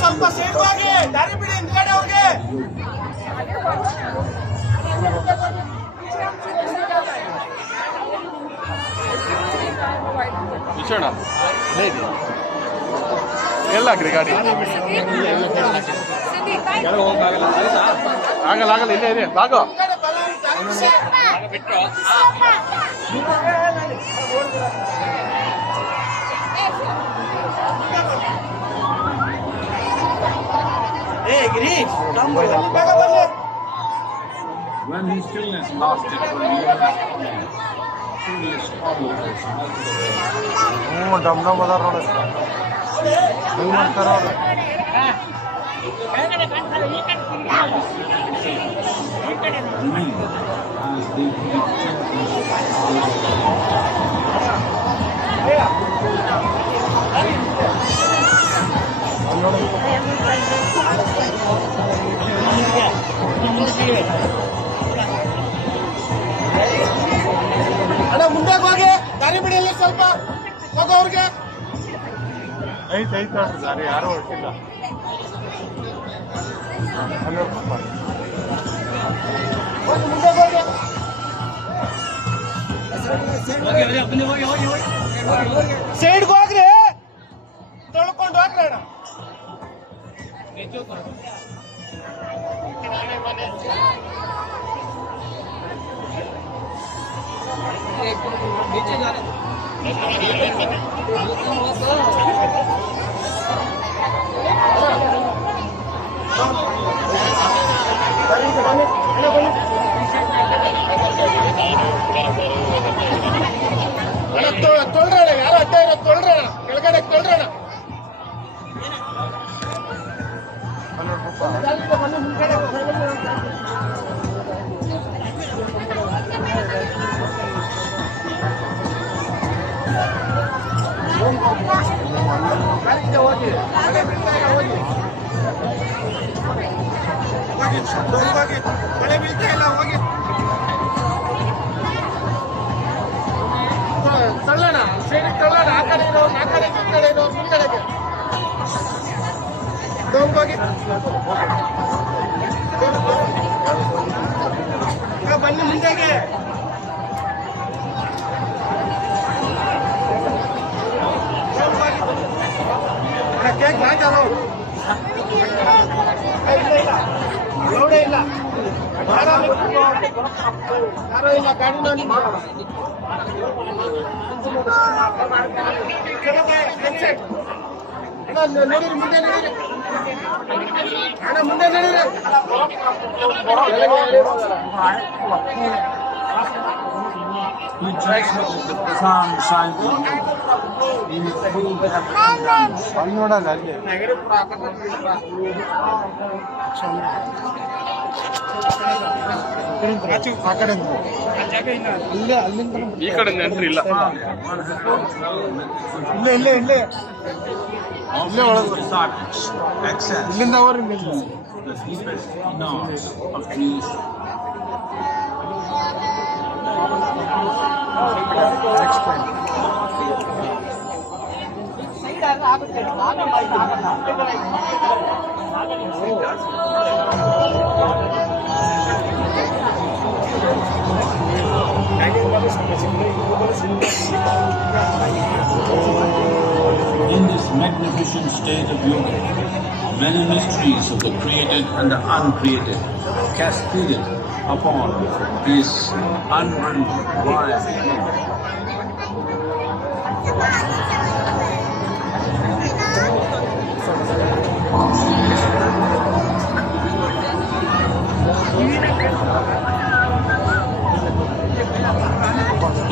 ಸ್ವಲ್ಪ ಸೇಫ್ ಆಗಿ ದಾರಿ ಬಿಡಿ ಹಿಂದ್ಗಡೆ ಅವ್ರಿಗೆ. ವಿಷಣ ಹೇಗೆ ಎಲ್ಲಾಕ್ರಿ ಗಾಡಿ ಆಗಲ್ಲ ಆಗಲ್ಲ ಇಲ್ಲೇ ಇದೆ ಬಾಗೋ ಬಿಟ್ಟು When his stillness lasted for a year, foolish followers. ಡಮ್ ಡಮ್ ಅದಾರ ನೋಡಿ ಹೆಂಗ್ ಮಾಡ್ತಾರ As they ಅಣ್ಣ ಮುಂದೆ ಹೋಗಿ ದಾರಿ ಬಿಡಿಯಲ್ಲಿ ಸ್ವಲ್ಪ ಹೋಗೋ ಅವ್ರಿಗೆ. ಐತೆ ದಾರಿ ಯಾರು ಹೊರಟಿಲ್ಲ ಮುಂದೆ ಹೋಗಿ ಸೈಡ್ಗೆ ಹೋಗ್ರಿ ತೊಳ್ಕೊಂಡು ಹೋಗ್ರಿ ಅಣ್ಣ. ತೊಳ್ರಣ ಯಾರು ಅಡ್ಡ ಇರೋದು ತೊಳ್ರಣ ಕೆಳಗಡೆ ತೊಳ್ರಣ. ಹೋಗಿ ಮಳೆ ಬೀಳ್ತಾ ಇಲ್ಲ ಹೋಗಿ ತಳ್ಳೋಣ ಸೈಡಿಗೆ ತಳ್ಳೋಣ. ಆ ಕಡೆ ಇರೋ ಆ ಕಡೆ ಈ ಕಡೆ ಇರೋ ಮುಂದ್ಗಡೆಗೆ ಹೋಗಿ ಬನ್ನಿ ಮುಂದೆಗೆ. ಕೇಕ್ ಮಾತಾಡೋ ಲೋಡೇ ಇಲ್ಲ ಯಾರೋ ಇಲ್ಲ ಗಾಡಿ ನೋಡಿರಿ ಮುಂದೆ ನಡೀರಿ ಅಣ್ಣ ಮುಂದೆ ನಡೀರಿ. He dressed up with the Psalm Simon in the full ಅಲ್ಲಿ ನೋಡಲ್ಲ ಅಲ್ಲಿ ಆ ಕಡೆ ಇಲ್ಲೇ ಅಲ್ಲಿಂದ ಈ ಕಡೆ ಎಂಟ್ರಿ ಇಲ್ಲ ಇಲ್ಲೇ ಇಲ್ಲೇ ಇಲ್ಲೇ ಇಲ್ಲೇ ಒಳಗೆ ಇಲ್ಲಿಂದ ಅವ್ರಿಗೆ the deepest knot of Jewish. efficient state of yoga. Many mysteries of the created and the uncreated cascaded upon this unreliable yoga.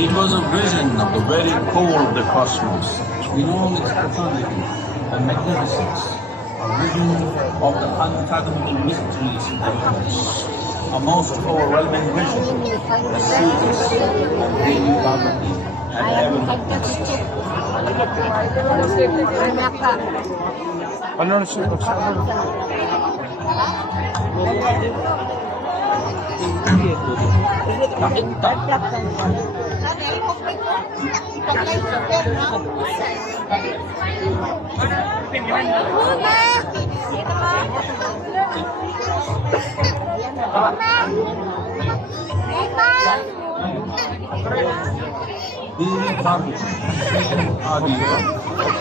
It was a vision of the very core of the cosmos, in all its profundity and magnificence, a vision of the unfathomable mysteries of the universe, a most overwhelming vision that sees us daily poverty and heaven.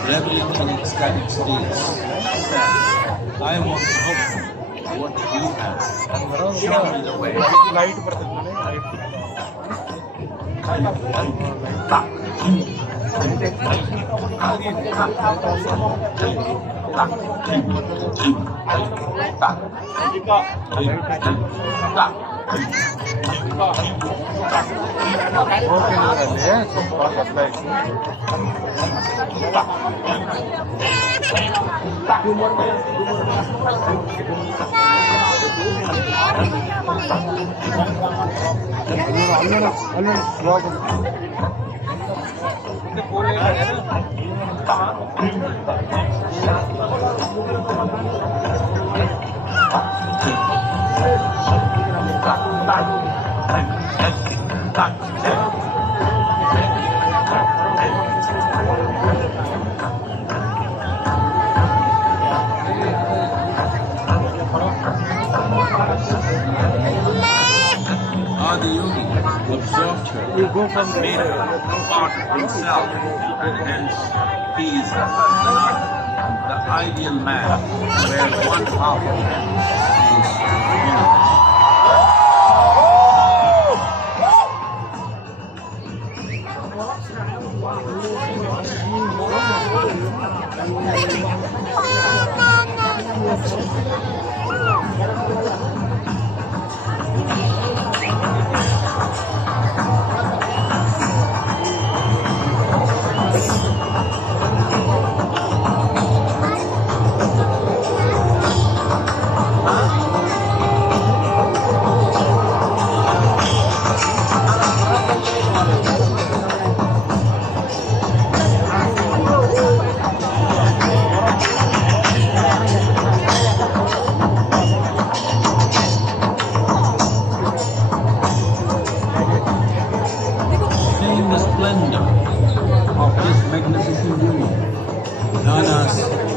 Reveling in ecstatic states, said, I want to know what you have. Show me the way. Adiyogi absorbed her, made her part of himself, and hence he is the ideal man, where one half of him is universe.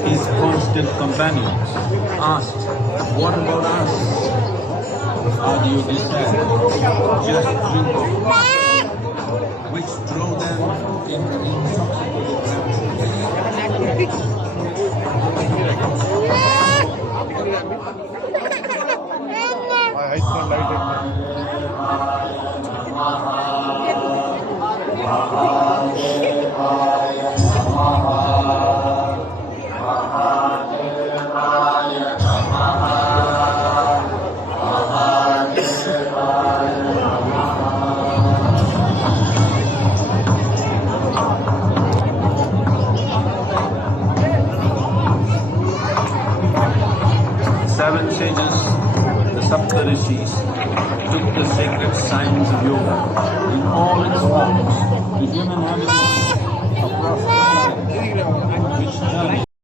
His constant companions asked, what about us? Adiyogi said, just drink of water, which drove them into intoxicated Seven sages, the Saptarishis, took the sacred signs of yoga in all its forms to human habits across the planet.